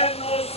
NOC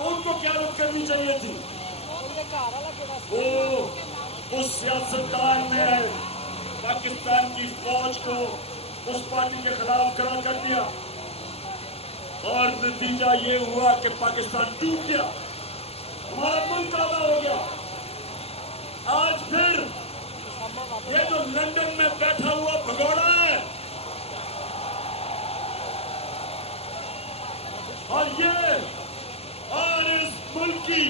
ان کو قیادت کرنی چاہیے تھی. وہ اس سیاستدان نے پاکستان کی فوج کو اس پارٹی کے خلاف کھڑا کر دیا اور نتیجہ یہ ہوا کہ پاکستان ٹوٹ گیا, ہمارا ملک تباہ ہو گیا. آج پھر یہ جو لندن میں بیٹھا ہوا بھگوڑا ہے اور اس ملک کی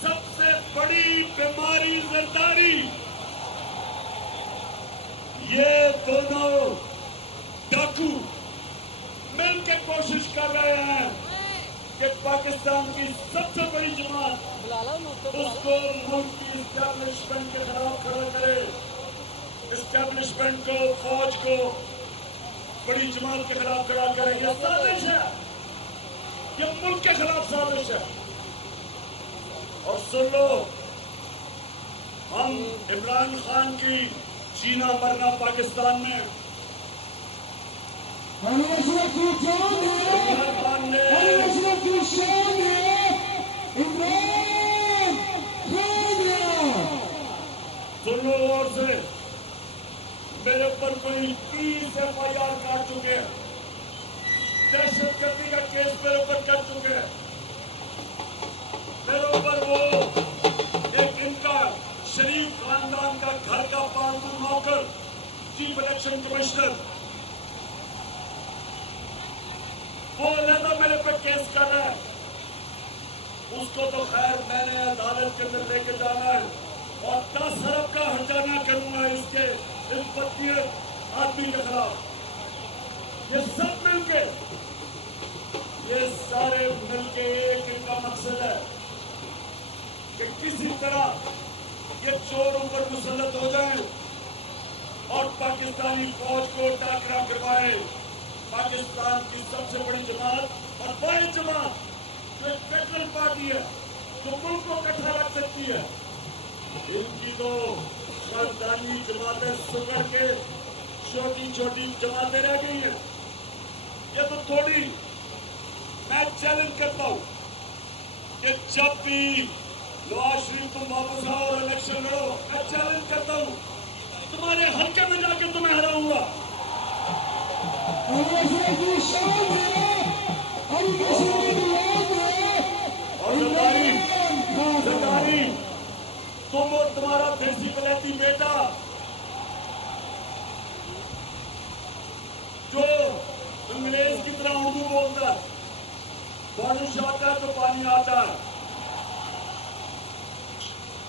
سب سے بڑی بیماری زرداری, یہ دونوں ڈاکو مل کے کوشش کر رہے ہیں کہ پاکستان کی سب سے بڑی جماعت اس کو ملک کی اسٹیبلشمنٹ کے خلاف کھڑا کرے, اسٹیبلشمنٹ کو, فوج کو بڑی جماعت کے خلاف کھڑا کرے. یہ سازش ہے, یہ ملک کے خلاف سازش ہے. اور سن لو, ہم عمران خان کی جینا مرنا پاکستان میں, عمران خان نے سن لو اور سے میرے اوپر کوئی 30 FIR کاٹ چکے ہیں, دہشت گردی کا کیس میرے اوپر کر چکے ہیں. میرے اوپر وہ ایک ان کا شریف خاندان کا گھر کا پالتو نوکر چیف الیکشن کمشنر وہ علیحدہ میرے پہ کیس کر رہا ہے. اس کو تو خیر میں نے عدالت کے اندر لے کے جانا ہے اور 10 ارب کا ہرجانہ کروں گا اس بدتیت آدمی کے خلاف. یہ سب مل کے, یہ سارے مل کے ایک ان کا مقصد ہے کہ کسی طرح یہ چور اوپر مسلط ہو جائیں اور پاکستانی فوج کو ٹاکرا کروائے. پاکستان کی سب سے بڑی جماعت اور بڑی جماعت جو ایک فیڈرل پارٹی ہے جو ملک کو اکٹھا رکھ سکتی ہے, ان کی تو خاندانی جماعتیں سکڑ کے چھوٹی چھوٹی جماعتیں رہ گئی ہیں. یہ تو تھوڑی, میں چیلنج کرتا ہوں کہ جب بھی نواز شریف تم واپس آؤ اور الیکشن لڑو, میں چیلنج کرتا ہوں تمہارے حلقے میں جا کے تمہیں ہراؤں گا. اور سرکاری تم اور تمہارا دیسی بلیتی بیٹا جو انگریز کی طرح اردو بولتا ہے, بارش آتا ہے تو پانی آتا ہے.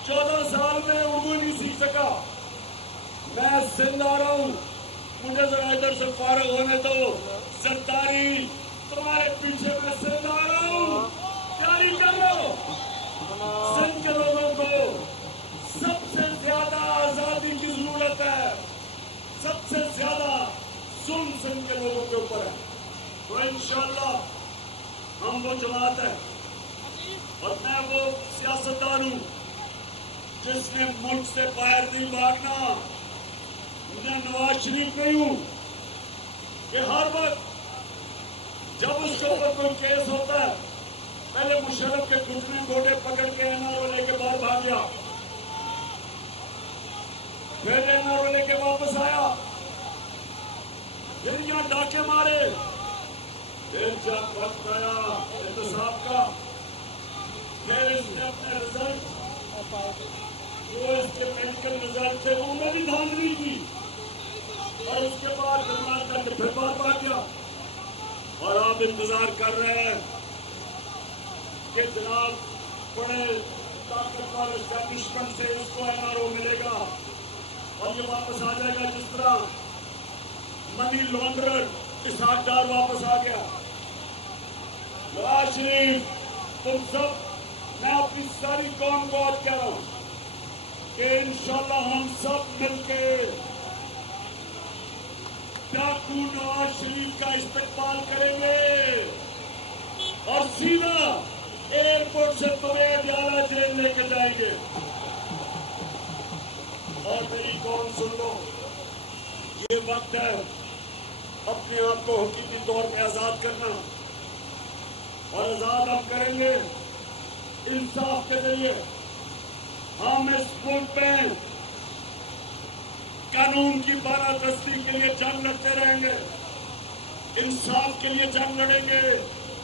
14 سال میں اردو نہیں سیکھ سکا. میں سندھ آ رہا ہوں, مجھے ذرا ادھر سے فارغ ہونے دو. سرداری تمہارے پیچھے میں سندھ آ رہا ہوں, جاری کر لو. سندھ کے لوگوں کو سب سے زیادہ آزادی کی ضرورت ہے, سب سے زیادہ ظلم سندھ کے لوگوں کے اوپر ہے. تو انشاءاللہ ہم وہ جماعت ہے اور میں وہ سیاستدان ہوں جس نے ملک سے باہر نہیں بھاگنا. میں نواز شریف نہیں ہوں کہ ہر وقت جب اس کے اوپر کوئی کیس ہوتا ہے پہلے مشرف کے گھٹنے گوٹے پکڑ کے NRO لے کے باہر بھاگ گیا, پھر NRO لے کے واپس آیا, پھر یہاں ڈاکے مارے, پھر جب وقت آیا احتساب کا پھر اس نے اپنے رزلٹ جو اس کے میڈیکل رزلٹ تھے وہ میں بھی دھاندلی کی اور اس کے بعد جماعت کر کے پھر باہر بھاگ گیا. اور آپ انتظار کر رہے ہیں کہ جناب بڑے طاقتور اسٹیبلشمنٹ سے اس کو NRO ملے گا اور یہ واپس آ جائے گا جس طرح منی لانڈرر اسحاق ڈار واپس آ گیا. نواز شریف تم سب, میں اپنی ساری قوم کو آج کہہ رہا ہوں کہ انشاءاللہ ہم سب مل کے ڈاکو نواز شریف کا استقبال کریں گے اور سیدھا ایئرپورٹ سے تمہیں اڈیالہ جیل لے کے جائیں گے. اور میری قوم سن لو, یہ وقت ہے اپنے آپ کو حقیقی طور پہ آزاد کرنا, اور آزاد ہم کریں گے انصاف کے ذریعے ہم اس ملک میں قانون کی بالادستی کے لیے جنگ لڑتے رہیں گے، انصاف کے لیے جنگ لڑیں گے،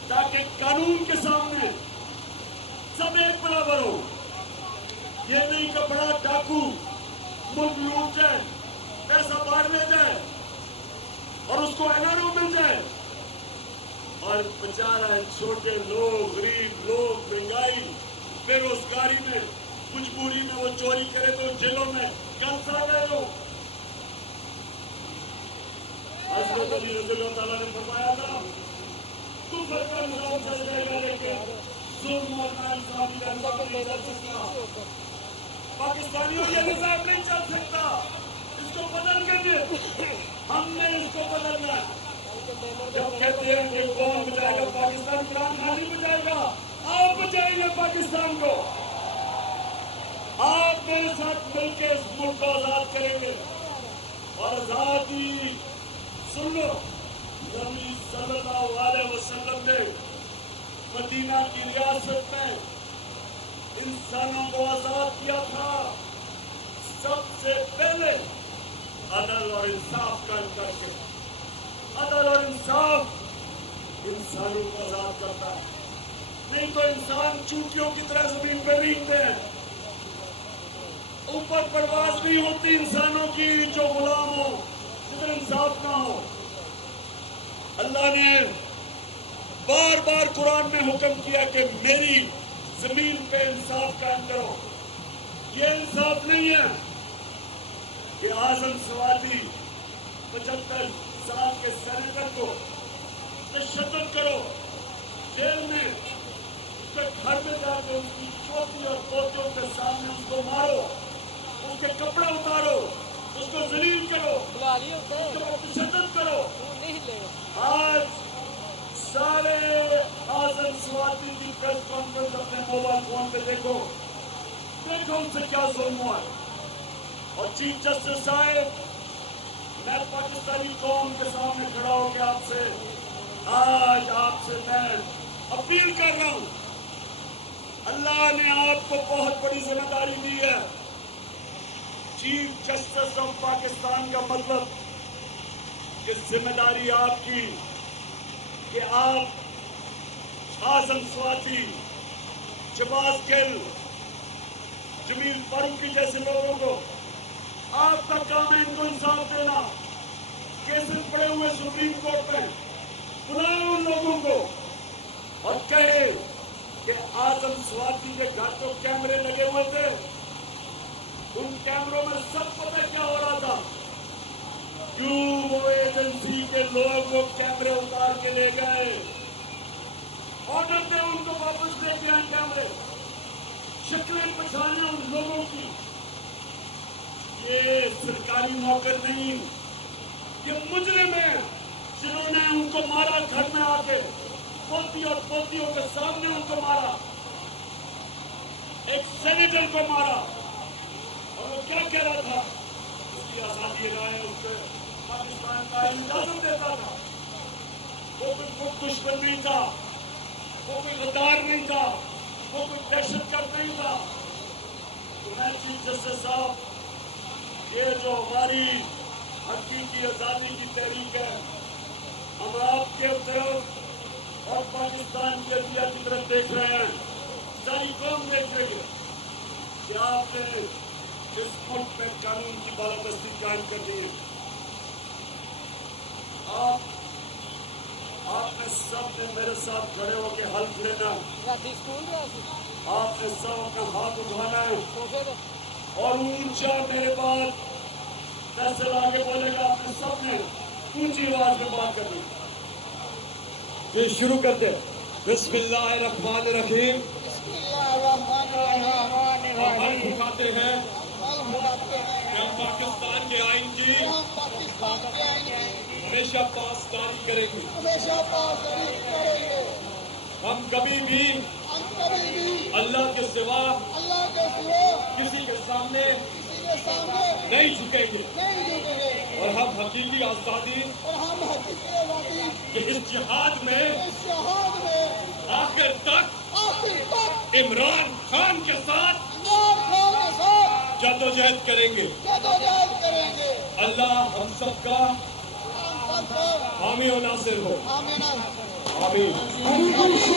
تاکہ قانون کے سامنے سب ایک برابر ہو۔ یہ نہیں کہ بڑا ڈاکو ملک لوٹ جائے، پیسہ باہر لے جائے اور اس کو NRO مل جائے، اور بیچارہ چھوٹے لوگ، غریب لوگ، مہنگائی، بے روزگاری میں، مجبوری میں وہ چوری کرے تو جیلوں میں کل سال ہے۔ لوگ حضرت علی رضی اللہ تعالیٰ نے فرمایا تھا کفر کا نظام چل جائے گا لیکن ظلم اور ناانصافی کا نظام نہیں چل سکتا۔ پاکستانیوں یہ نظام نہیں چل سکتا، اس کو بدل کر دے، ہم نے اس کو بدلنا ہے۔ جب کہتے ہیں کہ کون بچائے گا پاکستان، عمران خان نہیں بچائے گا، آپ بچائیں گے پاکستان کو، آپ میرے ساتھ مل کے اس ملک کو آزاد کریں گے۔ اور آزادی سن لو، نبی صلی اللہ علیہ وسلم نے مدینہ کی ریاست میں انسانوں کو آزاد کیا تھا، سب سے پہلے عدل اور انصاف قائم کر کے۔ عدل اور انصاف انسانوں کو آزاد کرتا ہے، نہیں تو انسان چونٹیوں کی طرح زمین پہ رینگتے ہیں، اوپر پرواز نہیں ہوتی انسانوں کی جو غلام ہو، جدھر انصاف نہ ہو۔ اللہ نے بار بار قرآن میں حکم کیا کہ میری زمین پہ انصاف قائم کرو۔ یہ انصاف نہیں ہے کہ اعظم سوادی 75 سال کے سینیٹر کو تشدد کرو، جیل میں، اس کے گھر میں جا کے اس کی چوٹی اور پوتوں کے سامنے اس کو مارو، اس کے کپڑے اتارو، اس کو ذلیل کرو، اس کو تشدد کرو۔ آج سارے اعظم سوادی کی پریس کانفرنس اپنے موبائل فون پہ دیکھو ان سے کیا ظلم ہوا ہے۔ اور چیف جسٹس صاحب، میں پاکستانی قوم کے سامنے کھڑا ہو کے آج آپ سے میں اپیل کر رہا ہوں، اللہ نے آپ کو بہت بڑی ذمہ داری دی ہے۔ چیف جسٹس آف پاکستان کا مطلب کہ ذمہ داری آپ کی کہ آپ اعظم سوادی، شہباز گل، جمیل فاروقی جیسے لوگوں کو، آپ کا کام ہے ان کو انصاف دینا۔ کیسز پڑے ہوئے سپریم کورٹ میں، بلائیں ان لوگوں کو اور کہے کہ اعظم سوادی کے گھر تو کیمرے لگے ہوئے تھے، ان کیمروں میں سب پتہ کیا ہو رہا تھا، کیوں وہ ایجنسی کے لوگ وہ کیمرے اتار کے لے گئے، آرڈر دے ان کو واپس لے کے آئیں کیمرے، شکلیں پچھانے ان لوگوں کی۔ یہ سرکاری نوکر نہیں، یہ مجرم ہیں جنہوں نے ان کو مارا، گھر میں آ کے پوتی اور پوتیوں کے سامنے ان کو مارا، ایک سینیٹر کو مارا، اور وہ کیا کہہ رہا تھا، اس کی آزادی رائے اس سے پاکستان کا اجازت دیتا تھا۔ وہ کوئی دشمن نہیں تھا، وہ کوئی غدار نہیں تھا، وہ کوئی دہشت گرد نہیں تھا۔ تو میں چیف جسٹس صاحب، یہ جو ہماری حقیقی آزادی کی تحریک ہے، ہم آپ کے طرف اور پاکستان کی عدلیہ کی طرف دیکھ رہے ہیں، ساری قوم دیکھ رہی ہے کہ آپ نے اس ملک میں قانون کی بالادستی قائم کر دی۔ آپ نے سب نے میرے ساتھ کھڑے ہو کے حلف لینا، آپ نے سب اپنا ہاتھ اٹھانا ہے اور اونچا میرے بعد فیصل آگے بولے گا، آپ نے سب نے اونچی آواز میں بات کرنی۔ یہ شروع کرتے ہو۔ بسم اللہ الرحمن الرحیم۔ ہم اٹھاتے ہیں کہ ہم پاکستان کے آئین کی ہمیشہ پاسداری کریں گے۔ ہم کبھی بھی اللہ کے سوا کسی کے سامنے نہیں جھکیں گے، اور ہم حقیقی آزادی کے اس جہاد میں آخر تک عمران خان کے ساتھ جدوجہد کریں گے. اللہ ہم سب کا حامی و ناصر ہو. آمین.